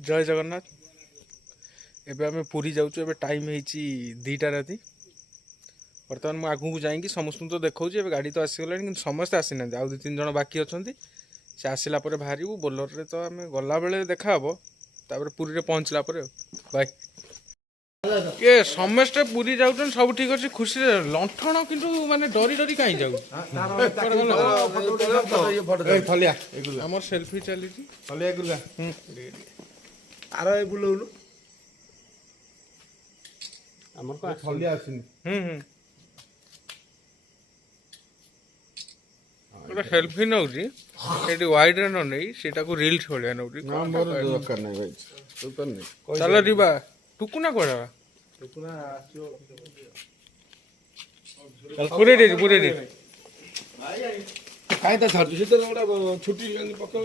जय जगन्नाथ। एबे आम पुरी जाऊँ। एबे टाइम है 2टा राति। बर्तमान मुझे आगू जाइए समस्त तो देखा गाड़ी तो आसीगला कि समस्ते आसी ना आउ 2-3 जन बाकी अच्छा से आसला बाहर बोलर तो आम गला बेले देखा हे तापर पुरी रे पहुँचला बाय ये समस्ते पुरी जाऊँ सब ठीक अच्छे खुशी लंठन कि माने डरी डरी कहीं जाऊ आम सेल्फी चली आर बुलाऊनु आमर को थलिया आसिनी गोटे सेल्फी नौची सेठी वाइड रे न नहीं सेटा को रील्स भलिया नौची ना मोर दरकार नहीं भाई तो कर नहीं चल दिबा टुकुना कोडा टुकुना आसियो चल पूरे दे काई त छाडु से तो गोटा छुट्टी पक्का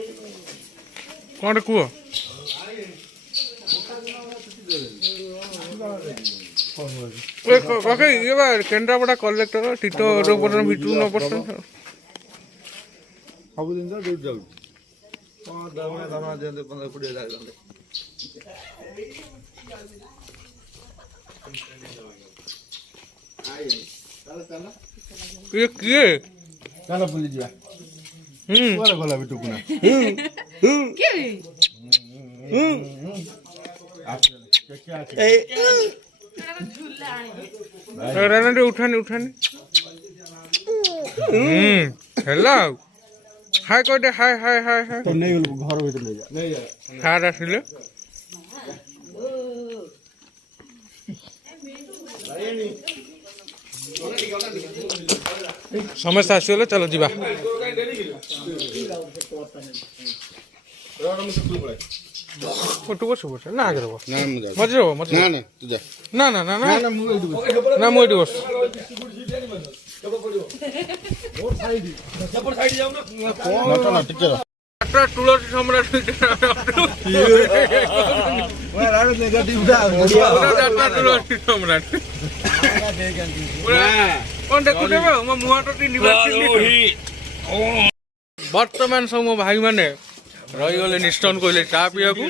कोन को ओके ये बार केंद्रापड़ा कलेक्टर टीटो रोपन बिटू 9% सब दिन तो ड्यूटी जाऊ दरमा दे 15-20 हजार ये किए चलो पुलिस जा वाला गला बिटू कुना राना उठानी हेलो हाय कह दे हाय हाय हाय हाय तो नहीं घर भीतर नहीं जा हार आसिले समस्त आसगले चलो जीवा फोटो बस बस ना आगे बस ना मजे रो मजे ना ना तू जा ना ना ना ना ना मु एटी बस मोर साइड जाऊ ना ना टिके डॉक्टर तुलसी सम्राट ओए राडो नेगेटिव उठा डॉक्टर तुलसी सम्राट कौन देखु देबे म मुहा तो निवासी वर्तमान सब मो भाई माने रही गले निष्ठन कहले चा पिया को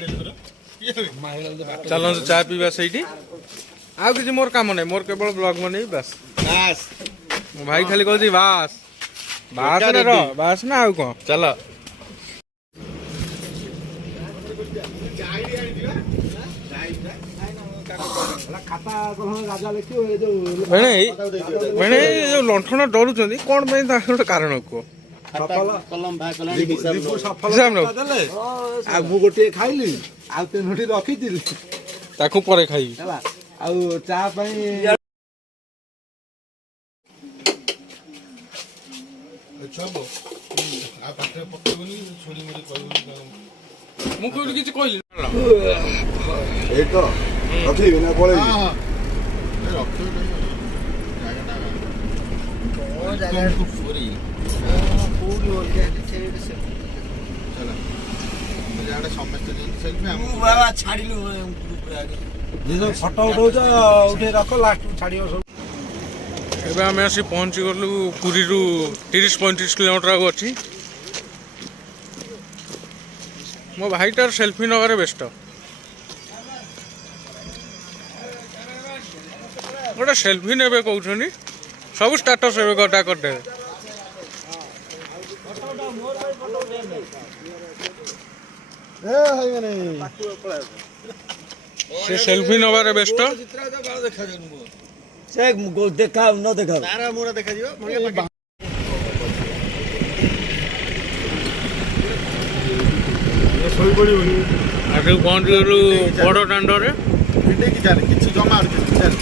चलो चा पीवा सही आ किसी मोर काम नहीं मोर केवल ब्लॉग में नहीं बस बस मो भाई खाली कहती बास बास रे रो बास ना आउ को चलो खाता राजा लेखियो ए जो मैंने जो लंठन डरुचंदी कोन पे गोटे कारण को कलम भाई कलम सफल देले आ मु गोटे खाइली आ तेनोटी रखितिली ताकू परे खाई हैला आ चा पई छबो आ पाटे पकेबनी छोड़ी मोरी कहबनी मु कोइ किछ कहली एक तो रखी बिना पळे हां रखियो जागा ओ जागा पूरी पूरी हो गया छेड़े से चला जाडे समस्त सेल्फी हम बाबा छाडिलु ग्रुप रे आगे जे फोटो उठे रखो लास्ट छाडियो सब एबे आमे आसी पहुंची गलु पुरी रु 30-35 किलोमीटर आगो अछि मो भाईटार सेल्फी नगरे बेस्ट गोटे सेल्फी नेबे कहउछनी सब स्टेटस एबे गटा कर दे ए हाय माने से सेल्फी नबारे बेस्ट चित्रा तो बाल देखा जनु से देखा न देखा तारा मोरा देखा जियो सोई पड़ी आगे पहुंच गलु बड़ दांडरे एटे की जाने किछ जमा चल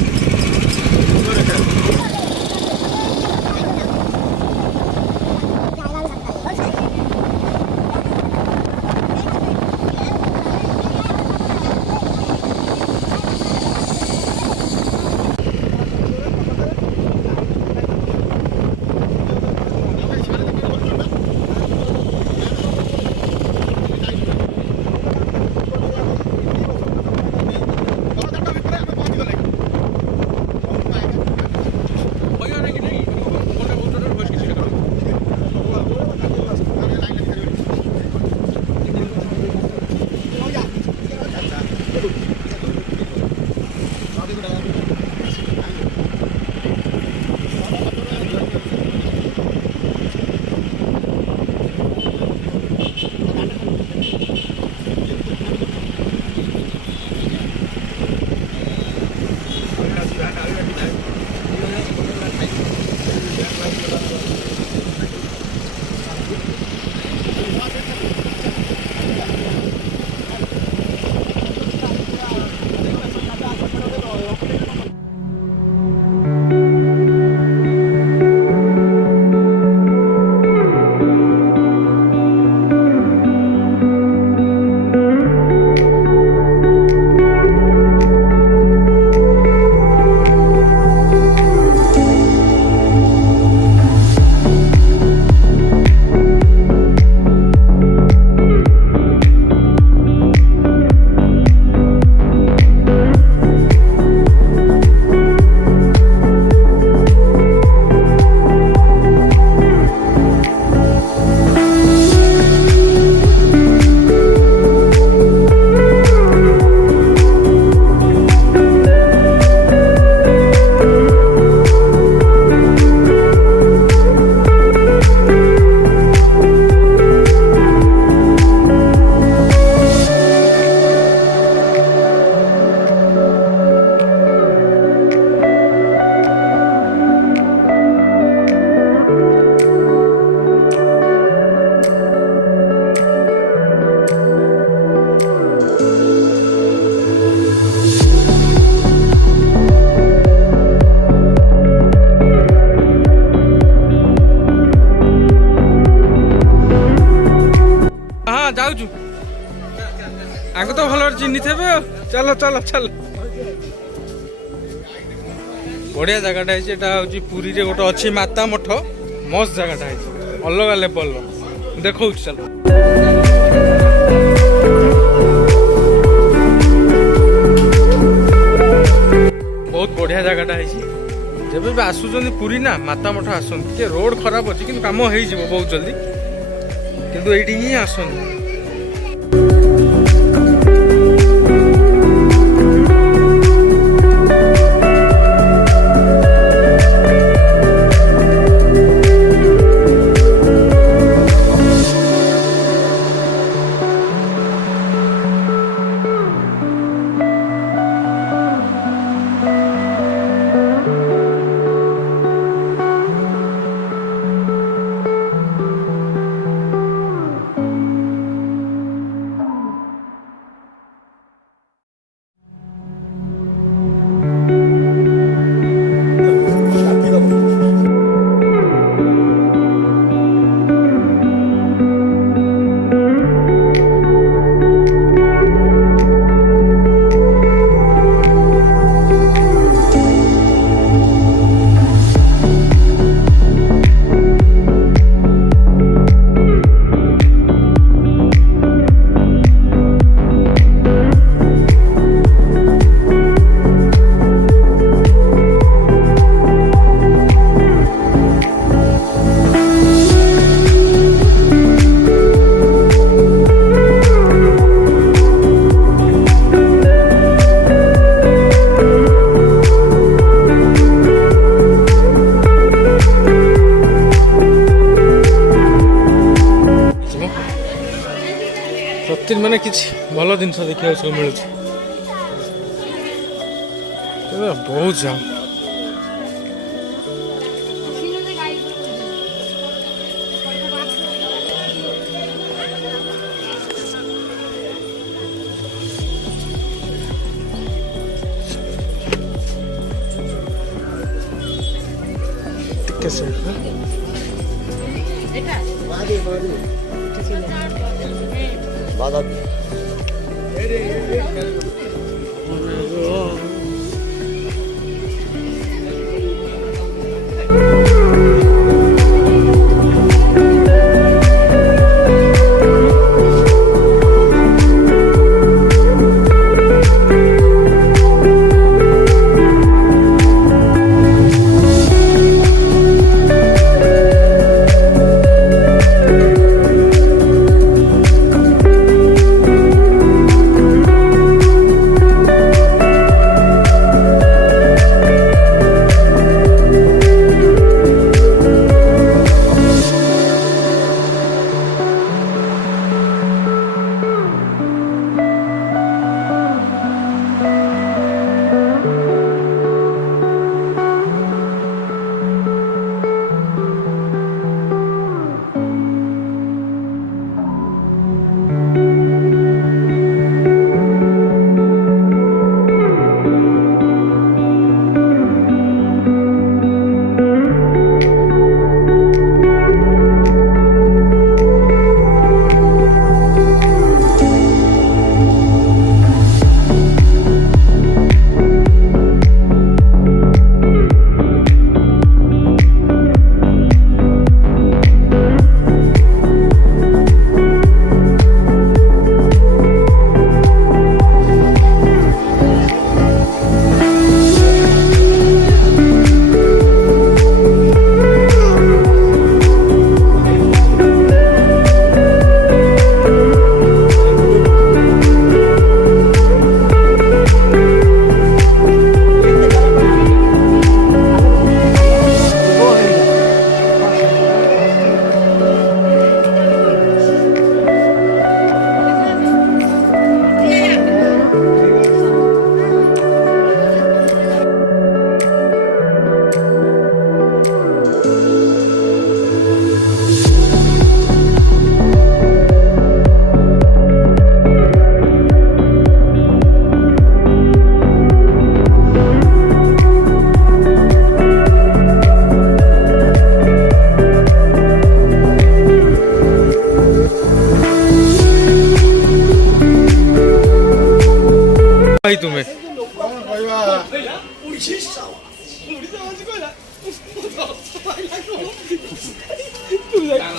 ଯାଉଛୁ ଆଗ ତ ଭଲ ଚିହ୍ନିଥିବେ ଆଉ ଚାଲ ଚାଲ ଚାଲ ବଢିଆ ଜାଗାଟା ହେଇଛି ଏଟା ହଉଛି ପୁରୀରେ ଗୋଟେ ଅଛି ମାତା ମଠ ମସ୍ତ ଜାଗାଟା ହେଇଛି ଅଲଗା ଲେବଲର ଦେଖଉଛି ଚାଲ ବହୁତ ବଢିଆ ଜାଗାଟା ହେଇଛି ଯେବେ ବି ଆସୁଛନ୍ତି ପୁରୀ ନା ମାତା ମଠ ଆସନ୍ତି ଟିକେ ରୋଡ ଖରାପ ଅଛି କିନ୍ତୁ କାମ ହେଇଯିବ ବହୁତ ଜଲ୍ଦି କିନ୍ତୁ ଏଇଠି ହିଁ ଆସନ୍ତି ମାନେ କିଛି ଭଲ ଜିନିଷ ଦେଖିବାକୁ ସବୁ ମିଳୁଛି ବହୁତ ଜାମ ଟିକେ ସାଇଡ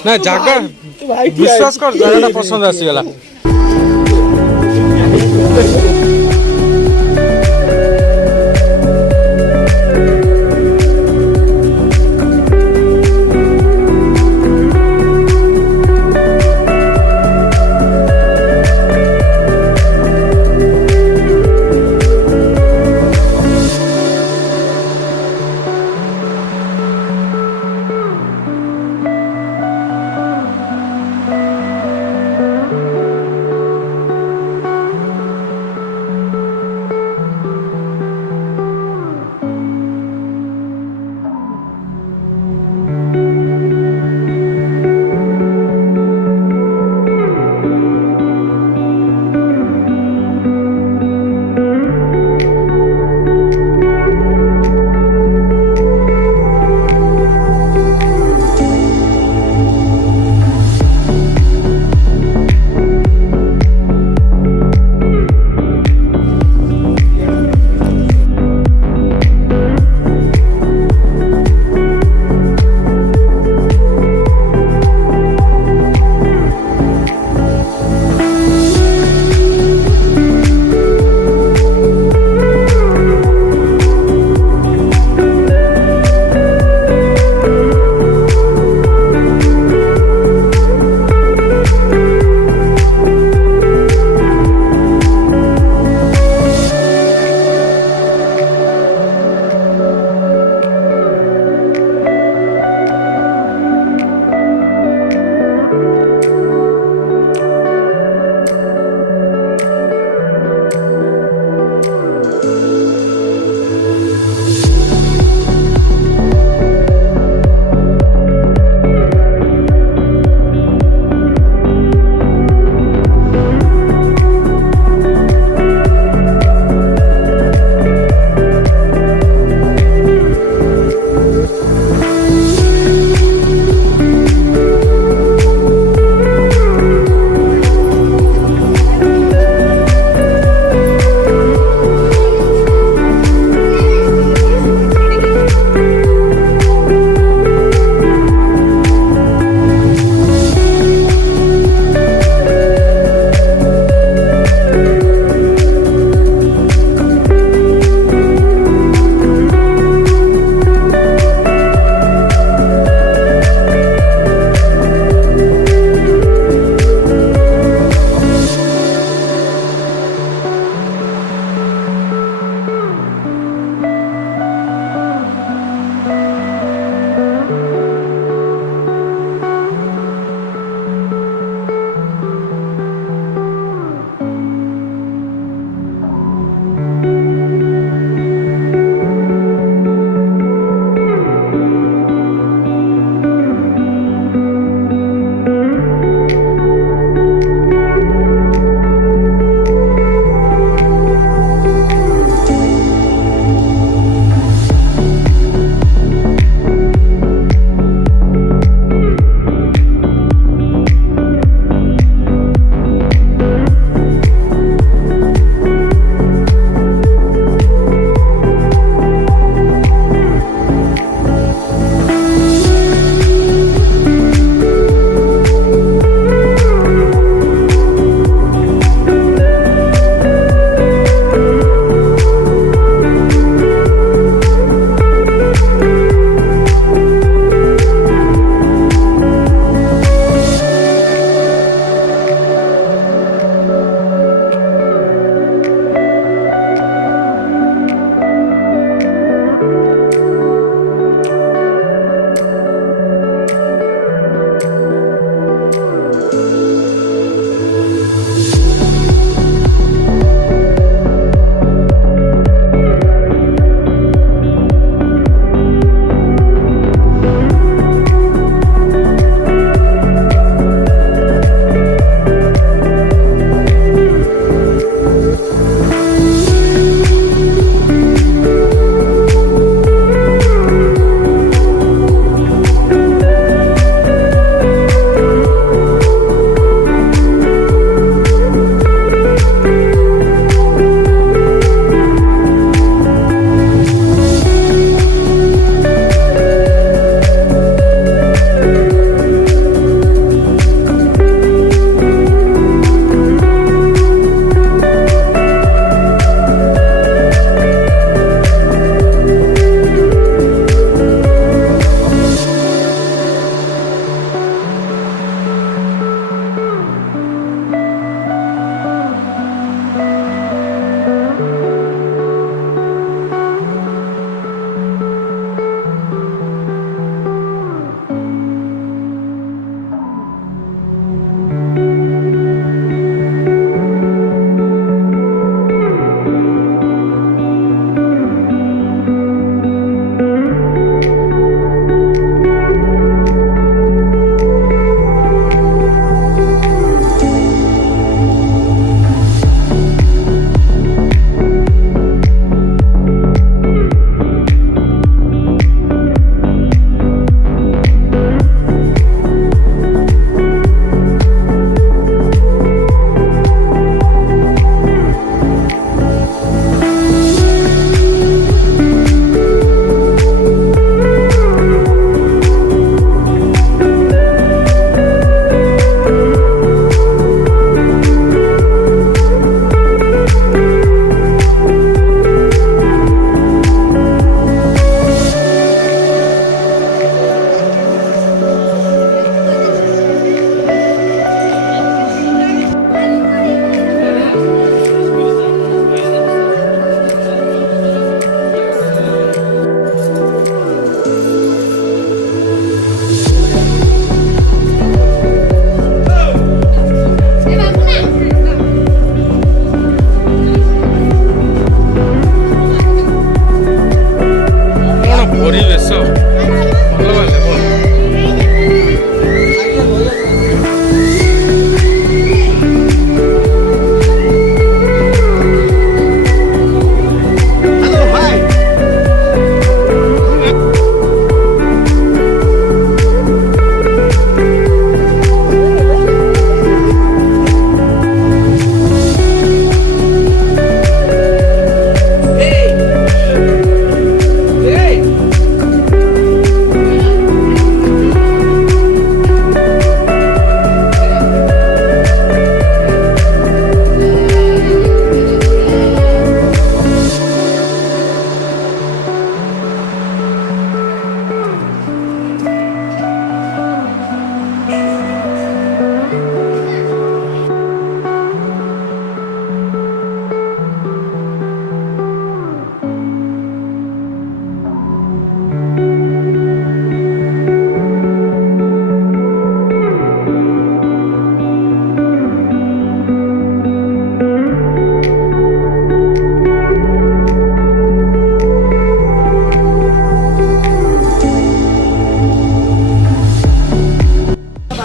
ନା ଜାଗା ବିଶ୍ୱାସ କର ଜାଗାଟା ପସନ୍ଦ ଆସିଗଲା।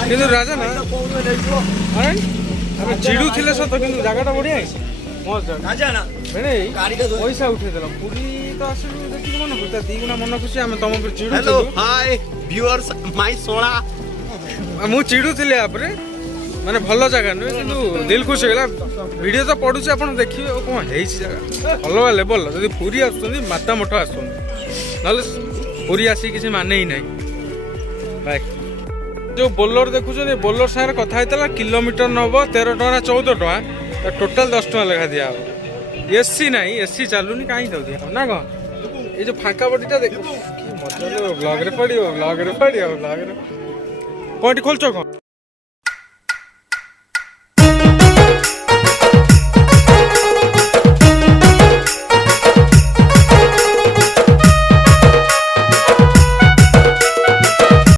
କିନ୍ତୁ ରାଜା ନା ଆରେ ଆମେ ଚିଡୁଥିଲେ ସତ କିନ୍ତୁ ଜାଗାଟା ବଢିଆ ହେଇଛି ମସ୍ତ ଜାଗା ପଇସା ଉଠେଇଦେଲ ପୁରୀ ତ ଆସିଲୁ ଦେଖିକି ମନ ଖୁସି ତା 2 ଗୁଣା ମନ ଖୁସି ଆମେ ତମ ଉପରେ ଚିଡୁଥିଲୁ ହାଇ ଭିଉଅର୍ସ ମାଇ ସୋଳା ମୁଁ ଚିଡୁଥିଲି ଆପରେ ମାନେ ଭଲ ଜାଗା ନୁହେଁ କିନ୍ତୁ ଦିଲ ଖୁସି ହେଇଗଲା ଭିଡିଓ ତ ପଡୁଛି ଆପଣ ଦେଖିବେ ଆଉ କଣ ହେଇଛି ଜାଗା ଅଲଗା ଲେବଲ ଯଦି ପୁରୀ ଆସୁଛନ୍ତି ମାତା ମଠ ଆସୁଛନ୍ତି ନହେଲେ ପୁରୀ ଆସିକି କିଛି ମାନେ ହିଁ ନାହିଁ ଭାଇ ଯୋଉ ବୋଲର ଦେଖୁଛନ୍ତି ବୋଲର ସାଙ୍ଗରେ କଥା ହେଇଥିଲା କିଲୋମିଟର ନବ 13 ଟଙ୍କା ନା 14 ଟଙ୍କା ଟୋଟାଲ 10 ଟଙ୍କା ଲେଖା ଦିଆହବ ଏସି ନାହିଁ ଏସି ଚାଲୁନି କାହିଁକି ଦଉ ଦିଆହବ ନା କଣ ଏଇ ଯୋଉ ଫାଙ୍କା ବଡିଟା ଦେଖ କି ମଜା ବ୍ଲଗରେ ପଡିବ କଣଟି ଖୋଲୁଛ କଣ